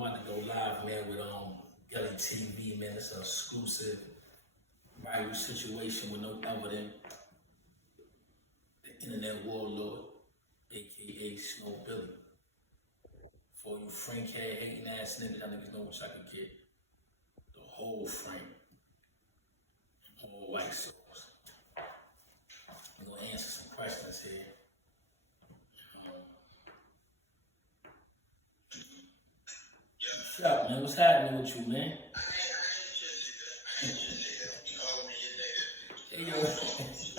I'm about to go live, man, with Gully TV, man. It's an exclusive viral situation with no other than the internet warlord, aka Snow Billy. For you Frank head hating ass niggas, y'all niggas know what I could get. The whole Frank. All white souls. We're gonna answer some questions here. What's up, man? What's happening with you, man?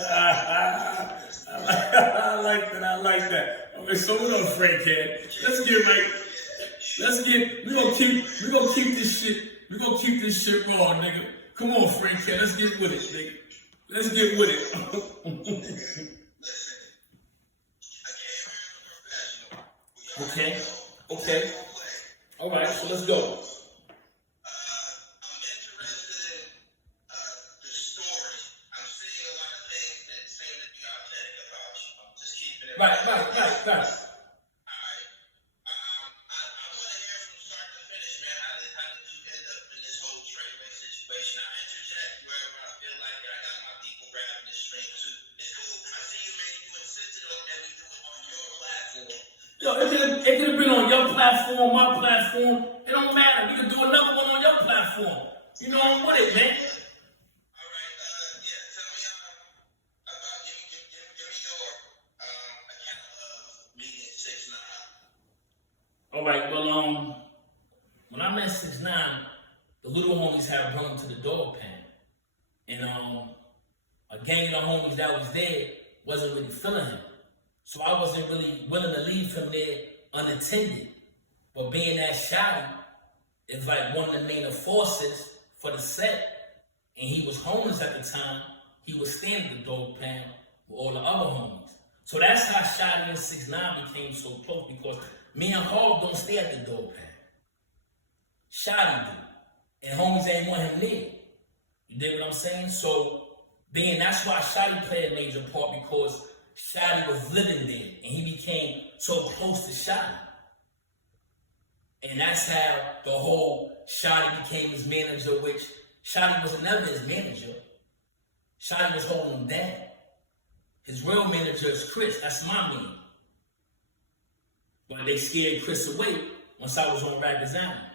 I like that. I mean, so what up, Frank head? We gonna keep this shit raw, nigga. Come on, Frank head, let's get with it, nigga. Let's get with it. Okay. All right, so let's go. Right. I want to hear from start to finish, man. How did you end up in this whole Treyway situation? I interject wherever I feel like it. I got my people grabbing the string too. It's cool. I see you, man. You insisted on that we do it on your platform. Yo, it could have been on your platform, my platform. It don't matter. We can do another one on your platform. You know I'm with it, man. All right, well, when I met 6ix9ine, the little homies had run to the dog pen. And a gang of the homies that was there wasn't really feeling him. So I wasn't really willing to leave him there unattended. But being that Shotty is like one of the main enforcers for the set, and he was homeless at the time, he was staying at the dog pen with all the other homies. So that's how Shotty and 6ix9ine became so close, because me and Hov don't stay at the dog pen. Shotty do. And homies ain't want him there. You dig what I'm saying? So, that's why Shotty played a major part, because Shotty was living there, and he became so close to Shotty. And that's how the whole Shotty became his manager, which Shotty was never his manager. Shotty was holding him down. His real manager is Chris. That's my man. But they scared Chris away once I was on Rikers Island.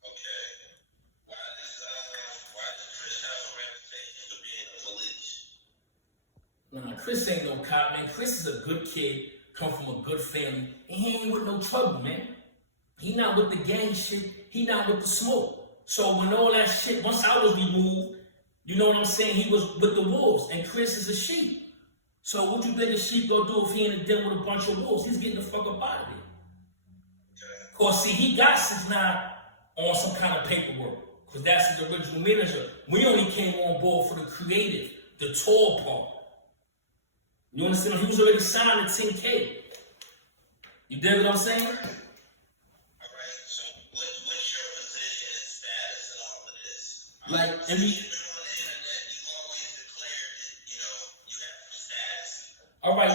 Okay. Why does Chris have a reputation for being a police? Nah, Chris ain't no cop, man. Chris is a good kid, come from a good family, and he ain't with no trouble, man. He not with the gang shit. He not with the smoke. So when all that shit, once I was removed, you know what I'm saying? He was with the wolves, and Chris is a sheep. So what you think a sheep gonna do if he in a den with a bunch of wolves? He's getting the fuck up out of there. Cause see, he got 6ix9ine on some kind of paperwork, cause that's his original manager. We only came on board for the creative, the tour part. You understand? He was already signed to 10K. You dig what I'm saying? Alright, so what's your position and status in all of this? Like, and you've been on the internet, you've always declared that, you have status. All right,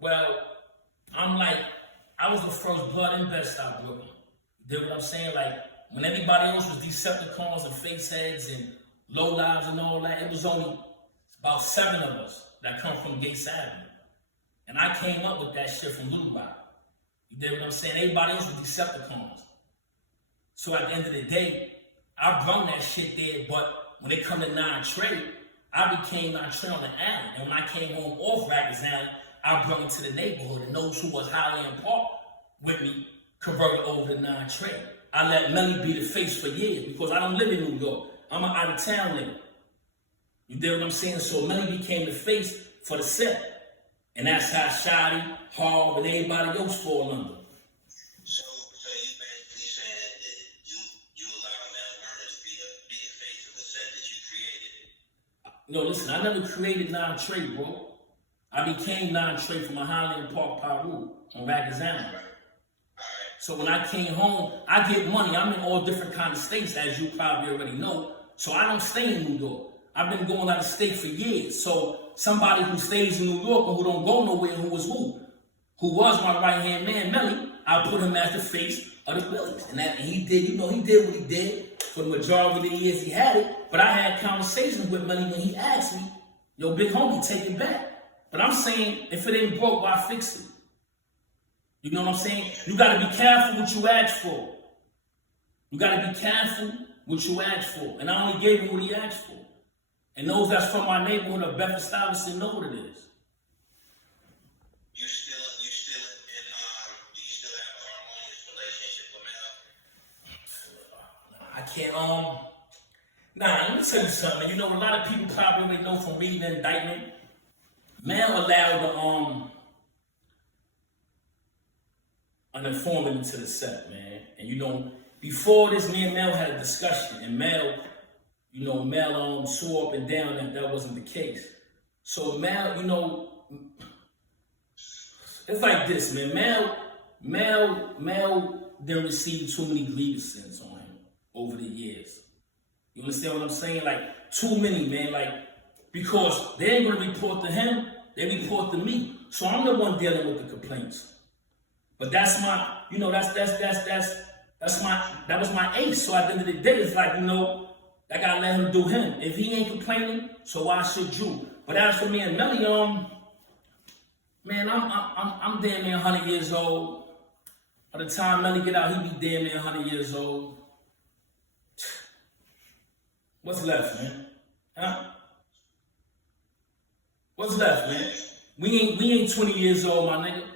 well, I'm like, I was the first blood and best out of Brooklyn. You dig what I'm saying? Like, when everybody else was Decepticons and faceheads and lowlives and all that, it was only about 7 of us that come from Gates Avenue. And I came up with that shit from Little Rock. You dig what I'm saying? Everybody else was Decepticons. So at the end of the day, I brung that shit there, but when they come to 9 Trey, I became 9 Trey on the alley. And when I came home off Rikers Island, I brought it to the neighborhood. And those who was Highland Park with me converted over to 9 Trey. I let Melly be the face for years because I don't live in New York. I'm an out-of-town nigga. You dig what I'm saying? So Melly became the face for the set. And that's how Shotty, Hov, and everybody else fall under. So you basically saying that you allow Mel Werner to be the face of the set that you created? No, listen, I never created 9 Trey, bro. I became 9 Trey from a Highland Park Piru on Rikers Island. Right. So when I came home, I get money. I'm in all different kind of states, as you probably already know. So I don't stay in New York. I've been going out of state for years. So somebody who stays in New York and who don't go nowhere, who was my right-hand man, Melly, I put him as the face of the Phillies. And he did, he did what he did for the majority of the years he had it. But I had conversations with Money when he asked me, yo, big homie, take it back. But I'm saying, if it ain't broke, why fix it? You know what I'm saying? You got to be careful what you ask for. You got to be careful what you ask for. And I only gave him what he asked for. And those that's from my neighborhood of Bedford-Stuyvesant know what it is. You still do you still have a harmonious relationship with Mel? I can't, let me tell you something. You know, a lot of people probably may know from reading the indictment, Mel allowed an informant into the set, man. And you know, before this, me and Mel had a discussion, and Mel swore up and down that that wasn't the case. So Mel, you know, it's like this, man. Mel didn't receive too many grievances on him over the years. You understand what I'm saying? Like, too many, man. Like, because they ain't gonna report to him, they report to me. So I'm the one dealing with the complaints. But that's my, you know, that was my ace. So at the end of the day, it's like, you know, I gotta let him do him. If he ain't complaining, so why should you? But as for me and Melly, man, I'm damn near 100 years old. By the time Melly get out, he be damn near 100 years old. What's left, man? Huh? What's left, man? We ain't 20 years old, my nigga. You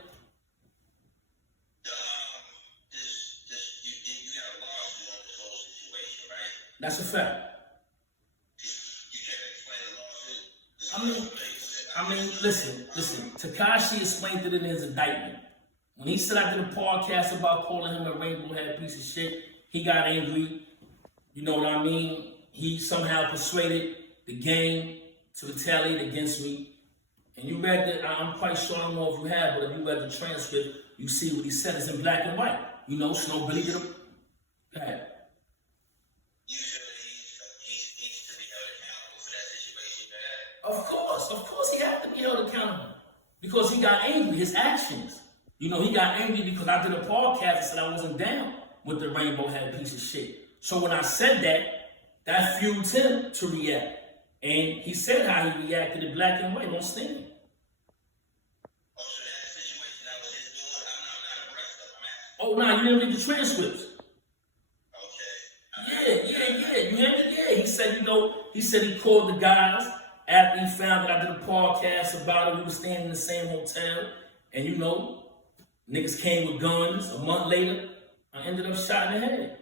got a lawsuit on this whole situation, right? That's a fact. You can't explain the lawsuit. I mean, listen. Tekashi explained it in his indictment. When he said I did a podcast about calling him a rainbow head piece of shit, he got angry. You know what I mean? He somehow persuaded the gang to retaliate against me. And you read that, I'm quite sure, I don't know if you have, but if you read the transcript, you see what he said is in black and white. You know, Snow Billy did a... Go ahead. You feel that he's to be held accountable for that situation, man? Of course he had to be held accountable. Because he got angry, his actions. You know, he got angry because I did a podcast and said I wasn't down with the rainbow head piece of shit. So when I said that fueled him to react. And he said how he reacted in black and white on stand. Oh, so that situation that was his doing, I'm not abreast of him. Oh, nah, you didn't read the transcripts. Okay. Yeah. You heard it? Yeah. He said he called the guys after he found that I did a podcast about it. We were staying in the same hotel. And you know, niggas came with guns. A month later, I ended up shot in the head.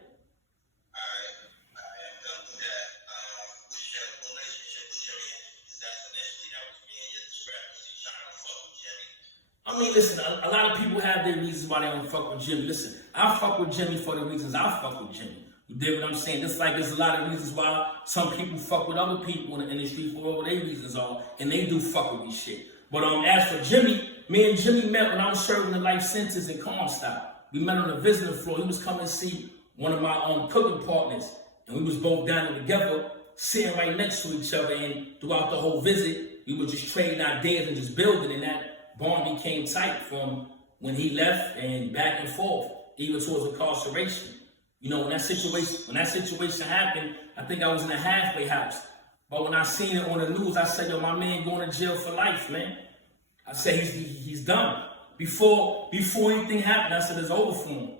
I mean, listen, a lot of people have their reasons why they don't fuck with Jimmy. Listen, I fuck with Jimmy for the reasons I fuck with Jimmy. You dig what I'm saying? Just like there's a lot of reasons why some people fuck with other people in the industry for whatever their reasons are, and they do fuck with this shit. But as for Jimmy, me and Jimmy met when I was serving a life sentence in Comstock. We met on the visitor floor. He was coming to see one of my cooking partners, and we was both down there together, sitting right next to each other. And throughout the whole visit, we were just trading ideas and just building, and that bond became tight from when he left and back and forth, even towards incarceration. You know, when that situation happened, I think I was in a halfway house. But when I seen it on the news, I said, yo, my man going to jail for life, man. I said, he's done. Before anything happened, I said, it's over for him.